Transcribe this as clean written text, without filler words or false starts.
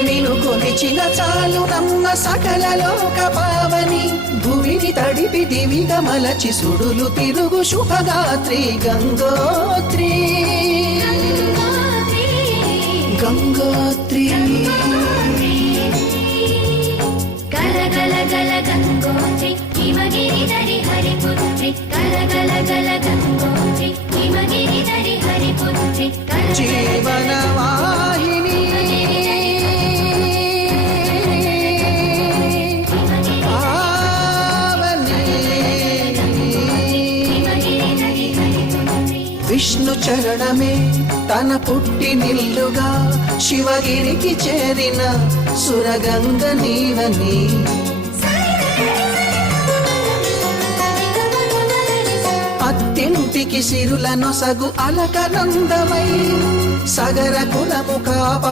నిను కొలిచిన చాలు నమ్మ సకల లోక పావని భువిని తడిపి దివిగా మలచి సుడులు తిరుగు శుభగాత్రి గంగోత్రి గంగోత్రి గల గల గల గంగోత్రి హిమగిరిధరి హరిపుత్రి గల గల గల గంగోత్రి హిమగిరిధరి హరిపుత్రి జీవన వాహిని విష్ణు చరణమే తన పుట్టి నిల్లుగా శివగిరికి చేరిన సురగంగ నీవని అత్తింటికి సిరుల నొసగు అలకనందమై సగర కులము కాప